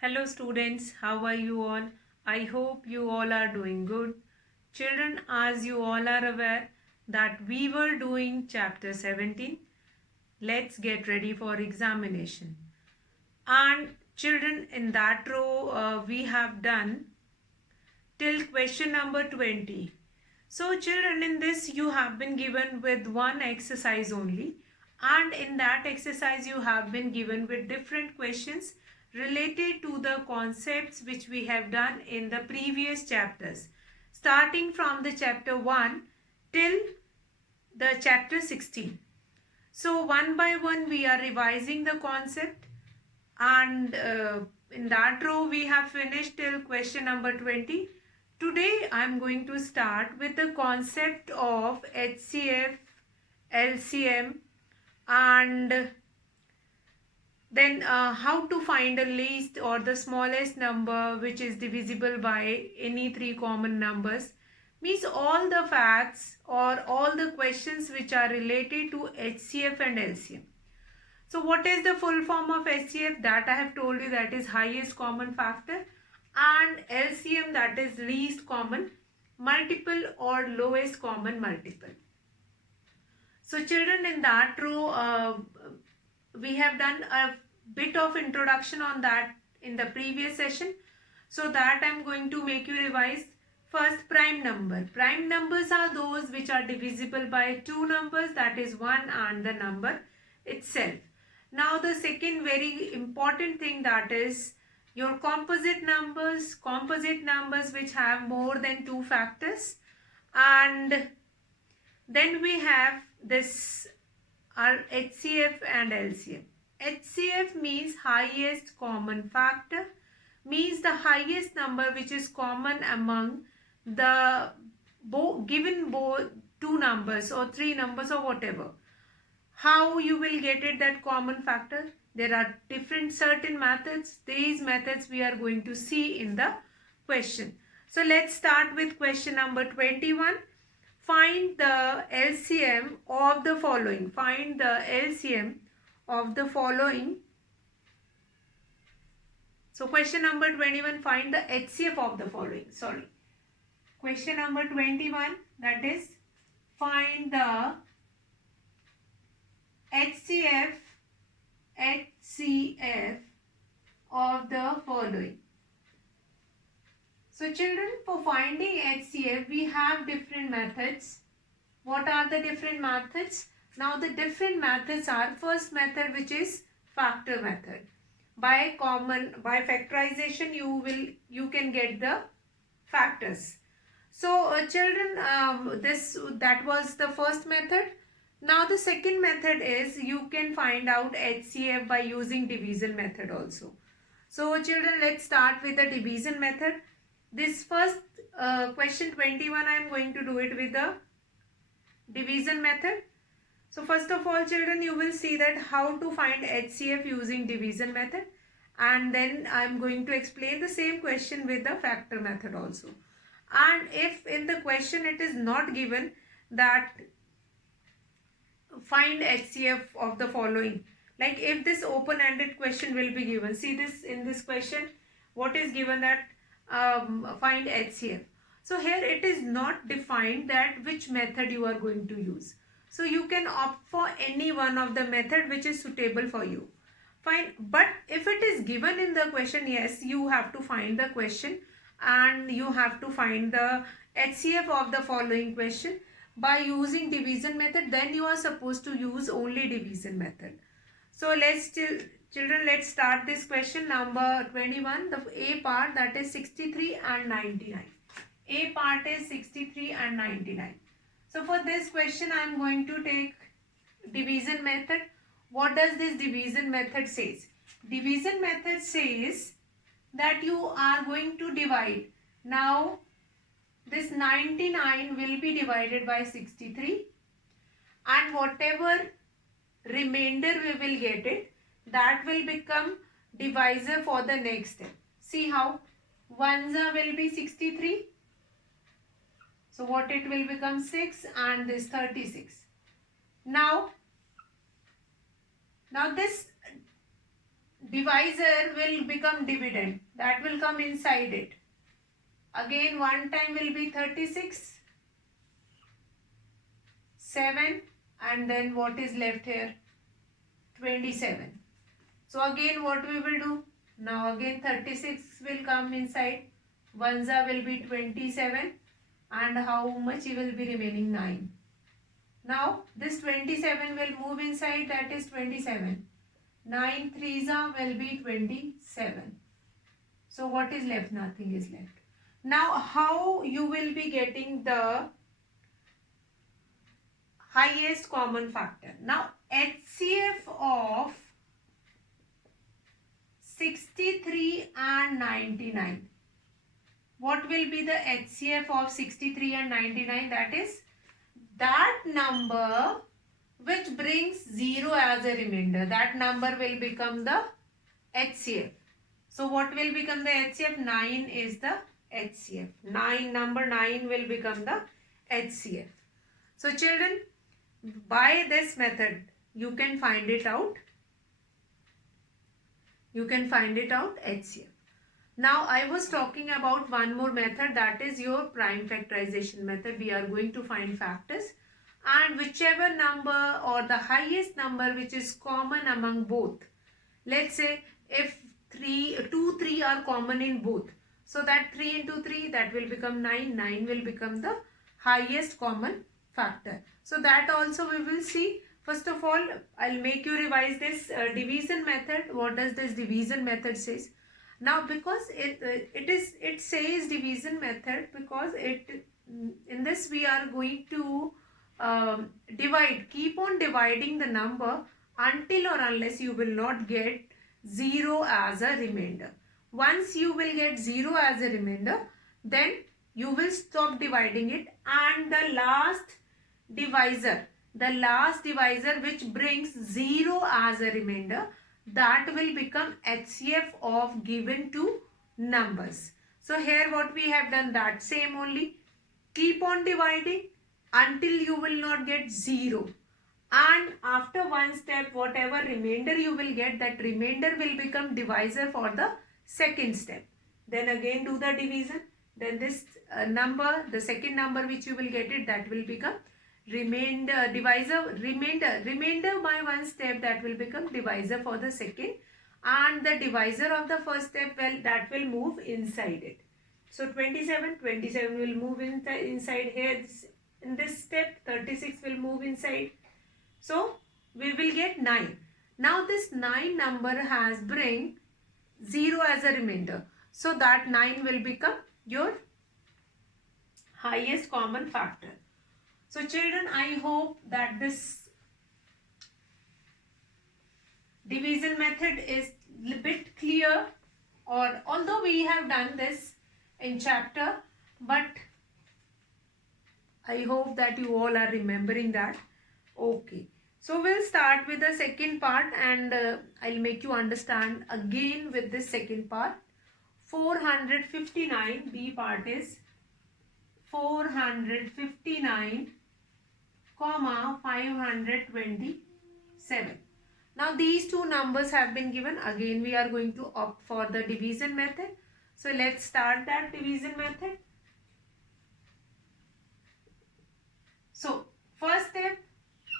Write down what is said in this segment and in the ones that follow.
Hello students, how are you all? I hope you all are doing good. Children, as you all are aware that we were doing chapter 17, let's get ready for examination. And children, in that row we have done till question number 20. So children, in this you have been given with one exercise only, and in that exercise you have been given with different questions related to the concepts which we have done in the previous chapters, starting from the chapter 1 till the chapter 16. So one by one we are revising the concept, and in that row we have finished till question number 20. Today I am going to start with the concept of HCF, LCM, and then how to find a least or the smallest number which is divisible by any three common numbers. Means all the facts or all the questions which are related to HCF and LCM. So what is the full form of HCF? That I have told you, that is highest common factor, and LCM, that is least common multiple or lowest common multiple. So children, in that row we have done a bit of introduction on that in the previous session. So that I am going to make you revise. First, prime number. Prime numbers are those which are divisible by two numbers, that is 1 and the number itself. Now the second very important thing, that is your composite numbers which have more than two factors. And then we have this are HCF and LCM. HCF means highest common factor, means the highest number which is common among the given both two numbers or three numbers or whatever. How you will get it, that common factor? There are different certain methods. These methods we are going to see in the question. So let's start with question number 21. Find the LCM of the following. Find the LCM of the following. So question number 21, find the HCF of the following. Sorry. Question number 21, that is find the HCF of the following. So children, for finding HCF we have different methods. What are the different methods? Now the different methods are, first method which is factor method. By factorization you can get the factors. So children, that was the first method. Now the second method is you can find out HCF by using division method also. So children, let's start with the division method. This first question 21, I am going to do it with the division method. So first of all children, you will see that how to find HCF using division method, and then I am going to explain the same question with the factor method also. And if in the question it is not given that find HCF of the following, like if this open-ended question will be given, see this in this question what is given, that find HCF. So here it is not defined that which method you are going to use. So you can opt for any one of the method which is suitable for you. Fine. But if it is given in the question, yes, you have to find the question and you have to find the HCF of the following question by using division method. Then you are supposed to use only division method. So children, let's start this question number 21. The A part, that is 63 and 99. A part is 63 and 99. So for this question I am going to take division method. What does this division method says? Division method says that you are going to divide. Now this 99 will be divided by 63, and whatever remainder we will get it, that will become divisor for the next step. See how? 1s will be 63. So what it will become? 6, and this 36. Now this divisor will become dividend. That will come inside it. Again, one time will be 36, 7, and then what is left here? 27. So again what we will do? Now again 36 will come inside. Ones will be 27, and how much will be remaining? 9. Now this 27 will move inside, that is 27. 9 threes will be 27. So what is left? Nothing is left. Now how you will be getting the highest common factor? Now HCF of 63 and 99. What will be the HCF of 63 and 99? That is that number which brings 0 as a remainder. That number will become the HCF. So what will become the HCF? 9 is the HCF. Number 9 will become the HCF. So children, by this method you can find it out. You can find it out, HCF. Now I was talking about one more method, that is your prime factorization method. We are going to find factors, and whichever number or the highest number which is common among both. Let's say if 2, 3 are common in both. So that 3 into 3, that will become 9. 9 will become the highest common factor. So that also we will see. First of all, I'll make you revise this division method. What does this division method says? Now because it says division method because in this we are going to keep on dividing the number until or unless you will not get 0 as a remainder. Once you will get 0 as a remainder, then you will stop dividing it, and the last divisor which brings 0 as a remainder, that will become HCF of given two numbers. So here what we have done, that same only. Keep on dividing until you will not get 0. And after one step, whatever remainder you will get, that remainder will become divisor for the second step. Then again do the division. Then this number, the second number which you will get it, that will become remainder by one step, that will become divisor for the second, and the divisor of the first step, well, that will move inside it. So 27 will move inside here. In this step 36 will move inside. So we will get 9. Now this 9 number has bring 0 as a remainder. So that 9 will become your highest common factor. So children, I hope that this division method is a bit clear, or although we have done this in chapter, but I hope that you all are remembering that. Okay. So we'll start with the second part, and I'll make you understand again with this second part. 459, B part is 459, 527. Now these two numbers have been given. Again we are going to opt for the division method. So let's start that division method. So first step,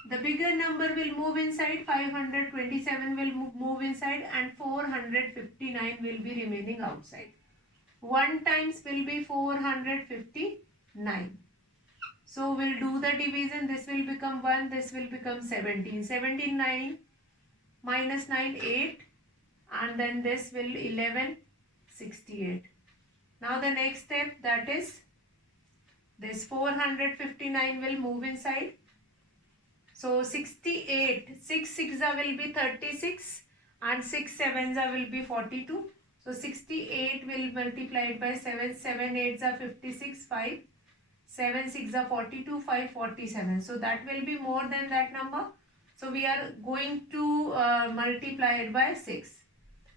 the bigger number will move inside, 527 will move inside, and 459 will be remaining outside. 1 times will be 459. So we'll do the division. This will become 1, this will become 17. 17, 9, minus 9, 8, and then this will 11, 68. Now the next step, that is this 459 will move inside. So 68, 6 6 will be 36, and 6 7 will be 42. So 68 will multiply it by 7, 7 8 are 56, 5, 7 6 are 42, 5 47. So that will be more than that number. So we are going to multiply it by 6.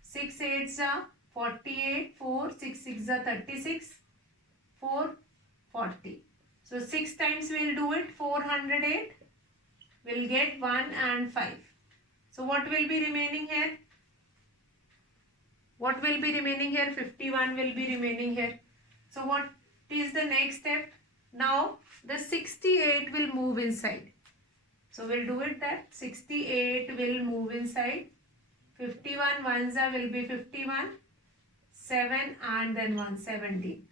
6 8 are 48, 4 6 6 are 36, 4 40. So 6 times we will do it, 408. We'll get 1 and 5. So what will be remaining here? What will be remaining here? 51 will be remaining here. So what is the next step? Now the 68 will move inside. So we'll do it that 68 will move inside. 51 ones will be 51, 7 and then 170.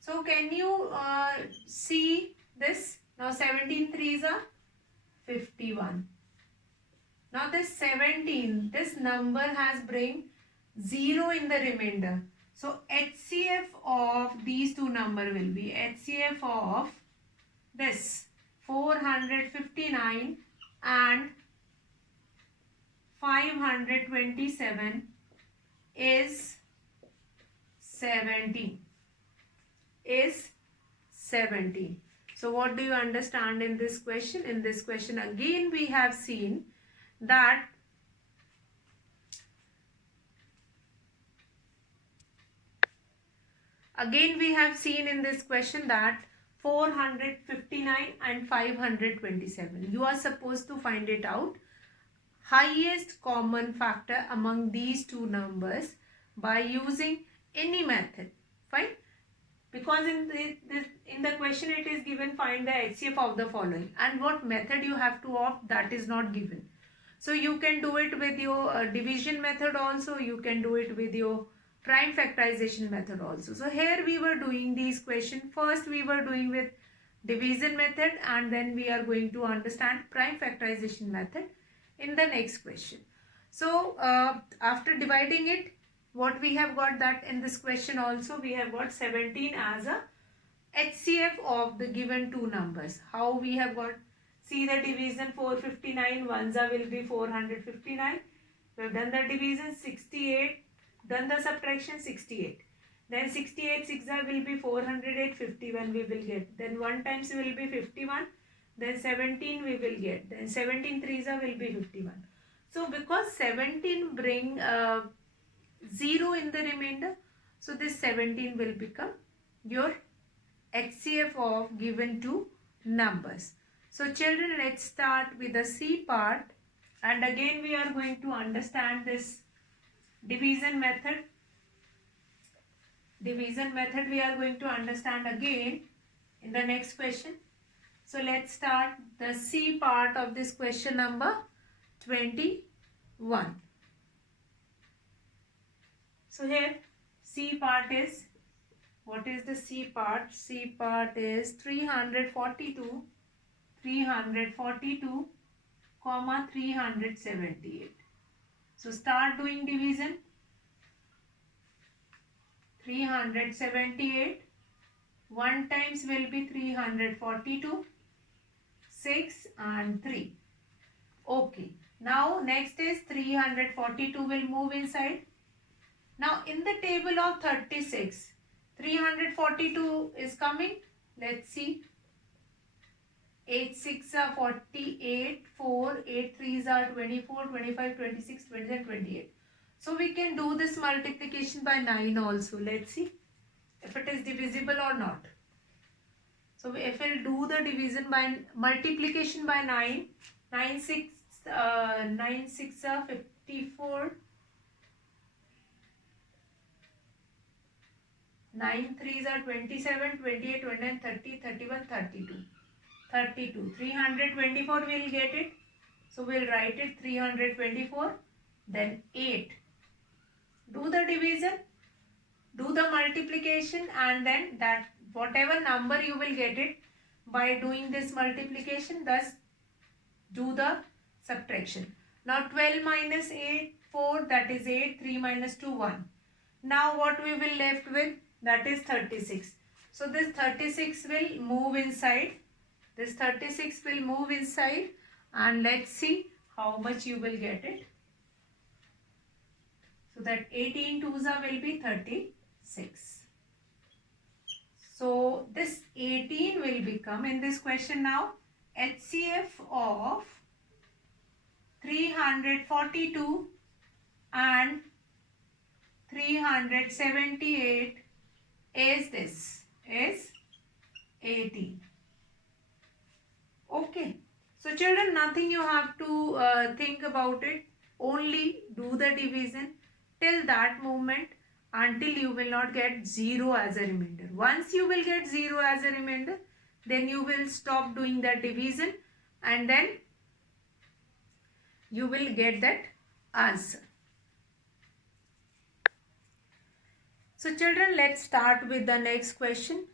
So can you see this? Now 17 threes are 51. Now this 17, this number has bring 0 in the remainder. So HCF of these two number will be HCF of this 459 and 527 is 17. So what do you understand in this question? In this question again we have seen that in this question that 459 and 527. You are supposed to find it out. Highest common factor among these two numbers by using any method. Fine. Because in the question it is given find the HCF of the following, and what method you have to opt, that is not given. So you can do it with your division method also, you can do it with your prime factorization method also. So here we were doing these questions. First we were doing with division method and then we are going to understand prime factorization method in the next question. So after dividing it, what we have got that in this question also we have got 17 as a HCF of the given two numbers. How we have got? See the division 459, ones will be 459. We have done the division 68, done the subtraction 68. Then 68 6 will be 408, 51 we will get. Then 1 times will be 51. Then 17 we will get. Then 17 3s will be 51. So because 17 bring 0 in the remainder, so this 17 will become your HCF of given two numbers. So children, let's start with the C part, and again we are going to understand this division method. Division method we are going to understand again in the next question. So let's start the C part of this question number 21. So here C part is, what is the C part? C part is 342, 378. So start doing division. 378, 1 times will be 342, 6 and 3. Okay. Now next is 342 will move inside. Now in the table of 36, 342 is coming. Let's see. 8 6 are 48, 4, 8 3s are 24, 25, 26, 27, 28. So we can do this multiplication by 9 also. Let's see if it is divisible or not. So if we'll do the division by multiplication by 9, 9 6 are 54, 9 3s are 27, 28, 29, 30, 31, 32. 32. 324 we'll get it. So we'll write it 324. Then 8. Do the division. Do the multiplication, and then that whatever number you will get it by doing this multiplication, thus do the subtraction. Now 12 minus 8, 4, that is 8, 3 minus 2, 1. Now what we will left with, that is 36. So this 36 will move inside. This 36 will move inside, and let's see how much you will get it. So that 18 twos will be 36. So this 18 will become in this question now HCF of 342 and 378 is this, is 18. Okay. So children, nothing you have to think about it. Only do the division. till that moment until you will not get 0 as a remainder. Once you will get 0 as a remainder, then you will stop doing that division and then you will get that answer. So children, let's start with the next question.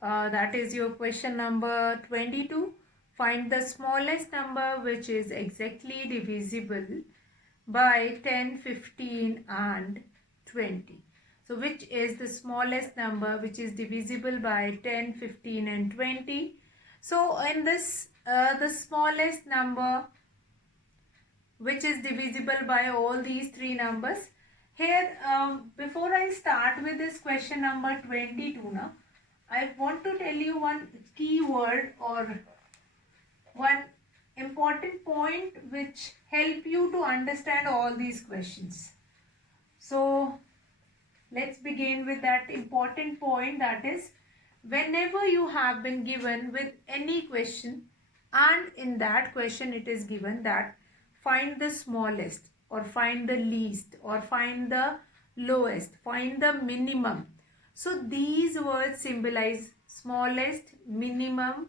That is your question number 22. Find the smallest number which is exactly divisible by 10, 15 and 20. So which is the smallest number which is divisible by 10, 15 and 20? So in this, the smallest number which is divisible by all these three numbers. Here, before I start with this question number 22 now, I want to tell you one keyword or one important point which help you to understand all these questions. So let's begin with that important point, that is, whenever you have been given with any question and in that question it is given that find the smallest or find the least or find the lowest, find the minimum. So these words symbolize smallest, minimum,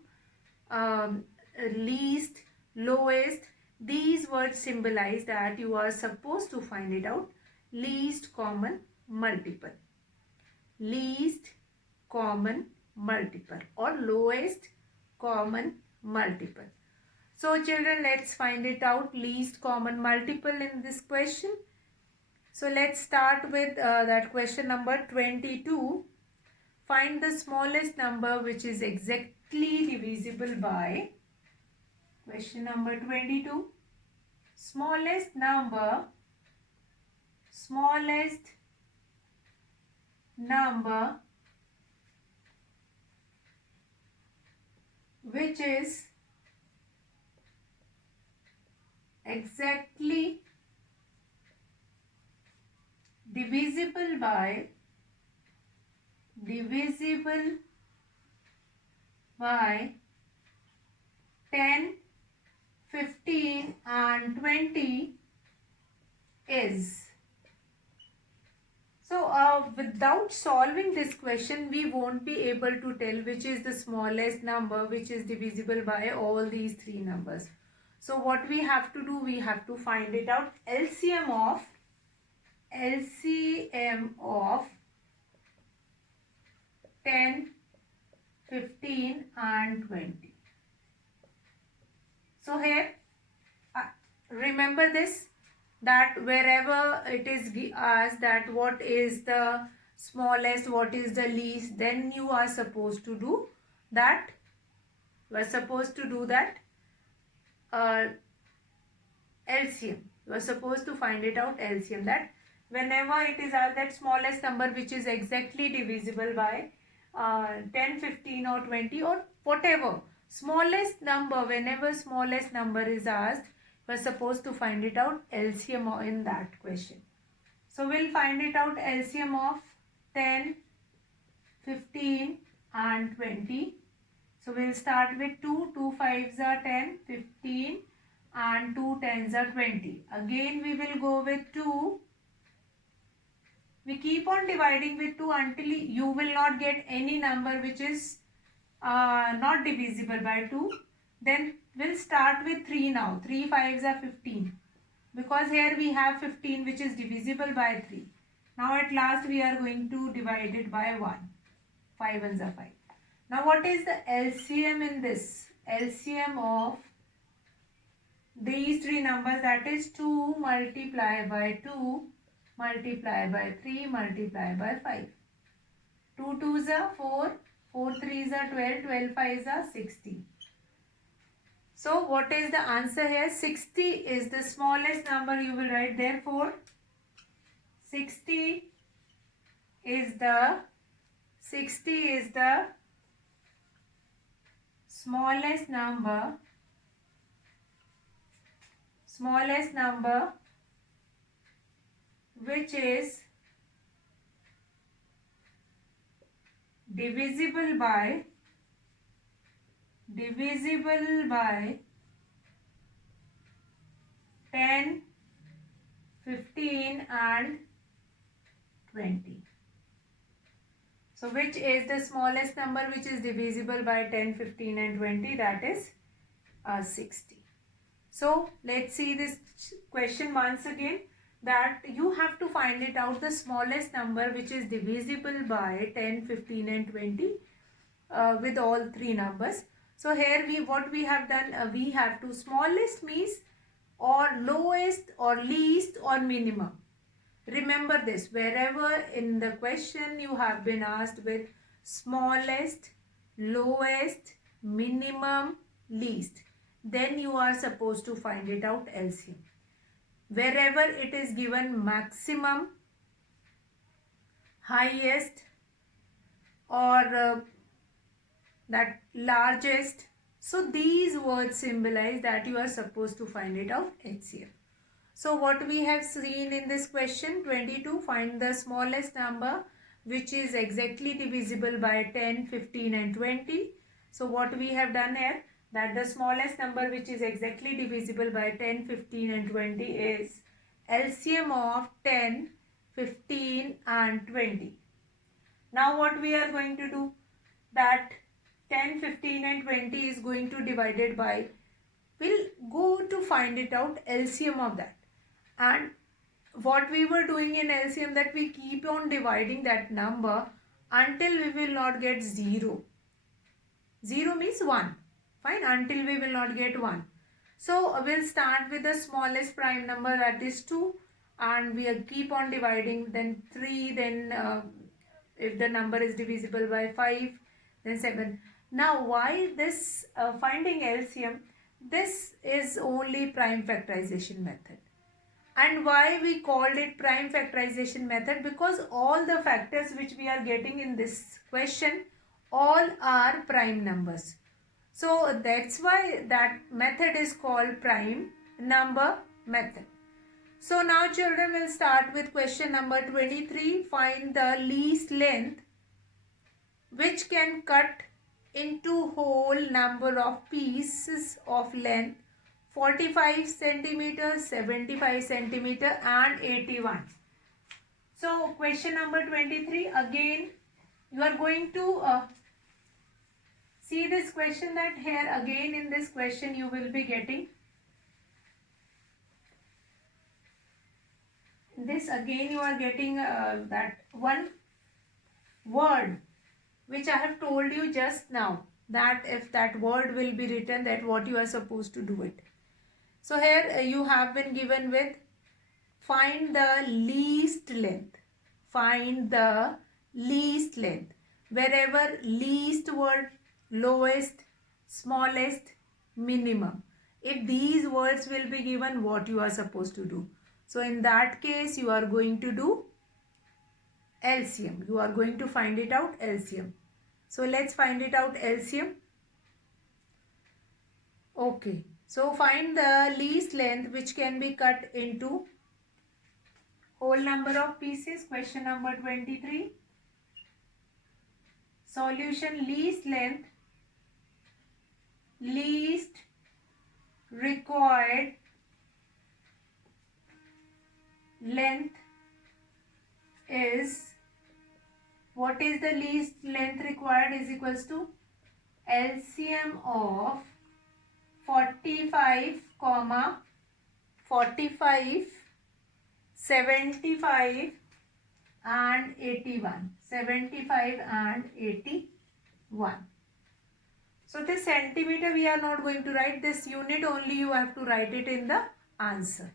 least, lowest. These words symbolize that you are supposed to find it out. Least common multiple. Least common multiple or lowest common multiple. So children, let's find it out, least common multiple in this question. So let's start with that question number 22. Find the smallest number which is exactly divisible by, question number 22, smallest number which is exactly divisible by 10, 15 and 20 is. So without solving this question, we won't be able to tell which is the smallest number which is divisible by all these three numbers. So what we have to do, we have to find it out. LCM of 10, 15 and 20. So here, remember this, that wherever it is asked that what is the smallest, what is the least, then you are supposed to do that. You are supposed to do that LCM. You are supposed to find it out LCM, that whenever it is asked that smallest number which is exactly divisible by 10, 15 or 20 or whatever, smallest number, whenever smallest number is asked, we are supposed to find it out LCM in that question. So we'll find it out LCM of 10, 15 and 20. So we'll start with 2, 2 5s are 10, 15 and 2 10s are 20. Again we will go with 2. We keep on dividing with 2 until you will not get any number which is not divisible by 2. Then we'll start with 3 now. 3 5s are 15. Because here we have 15 which is divisible by 3. Now at last we are going to divide it by 1. 5 ones are 5. Now what is the LCM in this? LCM of these three numbers, that is 2 multiply by 2 multiply by 3 multiply by 5. 2 2s are 4, 4 3s are 12, 12 5s are 60. So what is the answer here? 60 is the smallest number you will write. Therefore, 60 is the smallest number which is divisible by 10, 15 and 20. So which is the smallest number which is divisible by 10, 15 and 20? That is 60. So let's see this question once again, that you have to find it out the smallest number which is divisible by 10, 15 and 20 with all three numbers. So here what we have done, we have to, smallest means or lowest or least or minimum. Remember this, wherever in the question you have been asked with smallest, lowest, minimum, least, then you are supposed to find it out LCM. Wherever it is given maximum, highest or that largest, so these words symbolize that you are supposed to find it out HCF. So what we have seen in this question 22, find the smallest number which is exactly divisible by 10, 15 and 20. So what we have done here, that the smallest number which is exactly divisible by 10, 15 and 20 is LCM of 10, 15 and 20. Now what we are going to do, that 10, 15 and 20 is going to divided by, we'll go to find it out LCM of that. And what we were doing in LCM, that we keep on dividing that number until we will not get 0. 0 means 1. Fine, until we will not get 1. So we'll start with the smallest prime number, that is 2, and we keep on dividing, then 3, then if the number is divisible by 5, then 7. Now why this finding LCM? This is only prime factorization method. And why we called it prime factorization method? Because all the factors which we are getting in this question, all are prime numbers. So that's why that method is called prime number method. So now children, will start with question number 23. Find the least length which can cut into whole number of pieces of length 45 centimeters, 75 centimeter and 81. So question number 23, again you are going to see this question, that here again in this question you will be getting this, again you are getting that one word which I have told you just now, that if that word will be written, that what you are supposed to do it. So here you have been given with find the least length. Find the least length. Wherever least word, lowest, smallest, minimum. If these words will be given, what you are supposed to do? So in that case you are going to do LCM. You are going to find it out LCM. So let's find it out LCM. Okay. So find the least length which can be cut into whole number of pieces. Question number 23. Solution: least length, least required length is, what is the least length required, is equals to LCM of 45, 45, 75 and 81. 75 and 81. So this centimeter we are not going to write, this unit only you have to write it in the answer.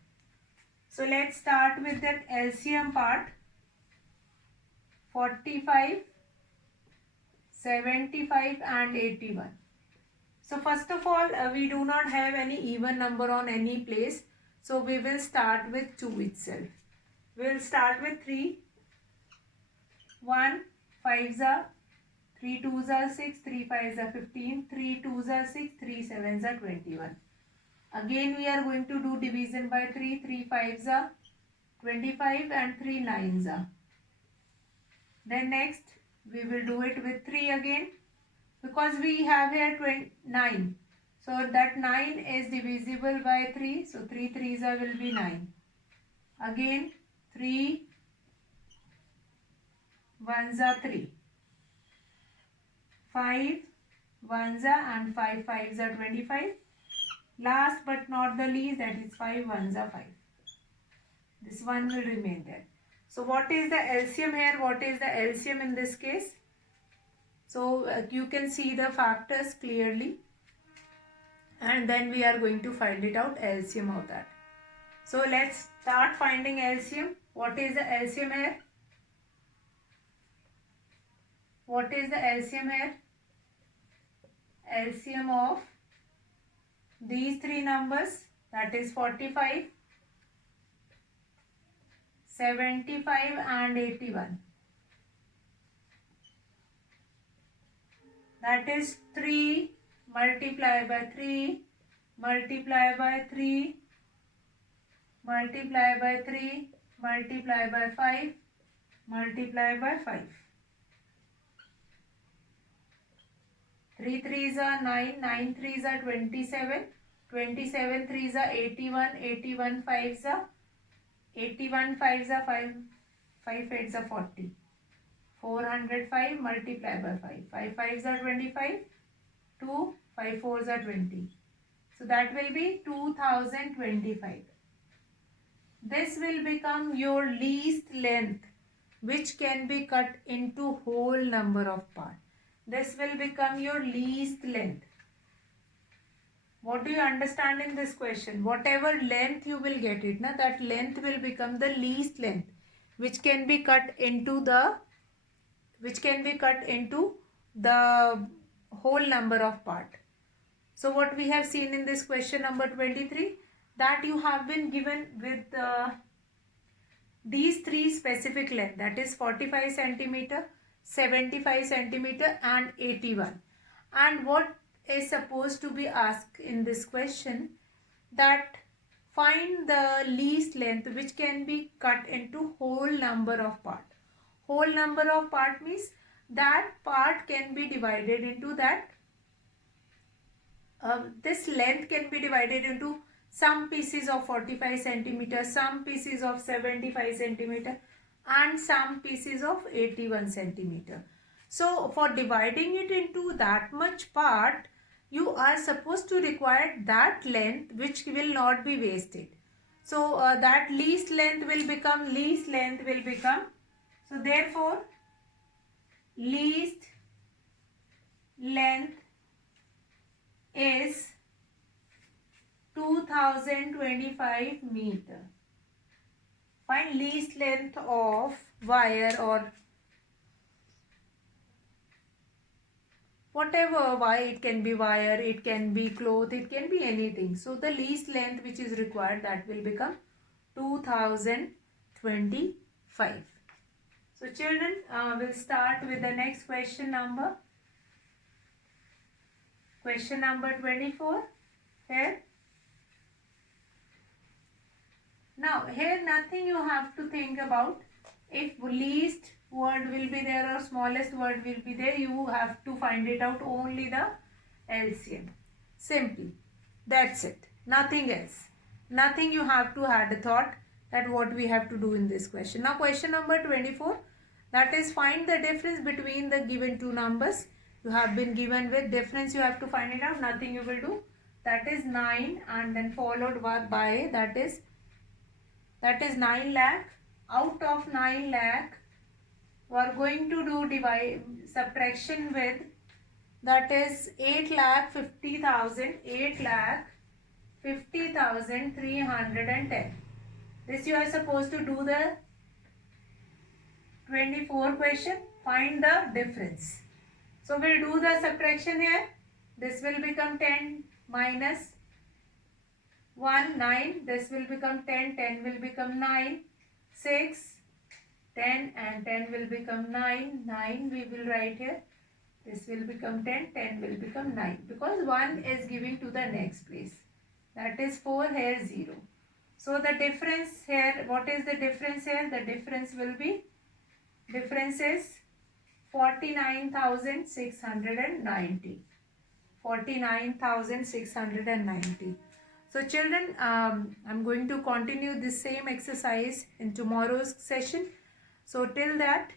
So let's start with that LCM part. 45, 75 and 81. So first of all, we do not have any even number on any place. So we will start with 2 itself. We will start with 3. 1 5s are 3 2s are 6, 3 5s are 15, 3 2s are 6, 3 7s are 21. Again we are going to do division by 3. 3 5s are 25 and 3 9s are. Then next we will do it with 3 again, because we have here 9. So that 9 is divisible by 3. So 3 3s will be 9. Again 3 ones are 3. 5 ones are and 5 fives are 25. Last but not the least, that is 5 ones are 5. This one will remain there. So what is the LCM here? What is the LCM in this case? So you can see the factors clearly, and then we are going to find it out, LCM of that. So let's start finding LCM. What is the LCM here? What is the LCM here? LCM of these three numbers, that is 45, 75 and 81. That is 3 multiplied by 3 multiplied by 3 multiplied by 3 multiplied by 5 multiplied by 5. 3 threes are 9, 9 threes are 27, 27 threes are 81, 81 fives are 81 fives are 5, 5 eights are 40. 405 multiplied by 5. 5 fives are 25, 2, 5 fours are 20. So that will be 2025. This will become your least length, which can be cut into whole number of parts. This will become your least length. What do you understand in this question? Whatever length you will get it, na, that length will become the least length, which can be cut into the whole number of part. So what we have seen in this question number 23, that you have been given with these three specific length, that is 45 centimeter, 75 centimeter and 81. And what is supposed to be asked in this question, that find the least length which can be cut into whole number of part. Whole number of part means that part can be divided into that. This length can be divided into some pieces of 45 centimeter, some pieces of 75 centimeter and some pieces of 81 centimeter. So for dividing it into that much part, you are supposed to require that length which will not be wasted. So that least length will become, so therefore least length is 2025 meter. Find least length of wire or whatever wire. It can be wire, it can be cloth, it can be anything. So the least length which is required, that will become 2025. So children, we'll start with the next question number. Question number 24 here. Now here nothing you have to think about. If least word will be there or smallest word will be there, you have to find it out, only the LCM. Simply. That's it. Nothing else. Nothing you have to add a thought that what we have to do in this question. Now question number 24, that is find the difference between the given two numbers. You have been given with difference, you have to find it out. Nothing you will do. That is 9 and then followed by that is 9 lakh. Out of 9 lakh, we are going to do subtraction with, that is 8,50,000, 8,50,310. This you are supposed to do the 24 question. Find the difference. So we'll do the subtraction here. This will become 10 minus 1, 9. This will become 10, 10 will become 9, 6, 10 and 10 will become 9, 9 we will write here. This will become 10, 10 will become 9, because 1 is giving to the next place. That is 4, here 0. So the difference here, what is the difference here? The difference will be, difference is 49,690. 49,690. So children, I'm going to continue this same exercise in tomorrow's session. So till that,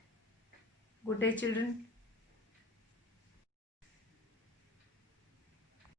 Good day, children.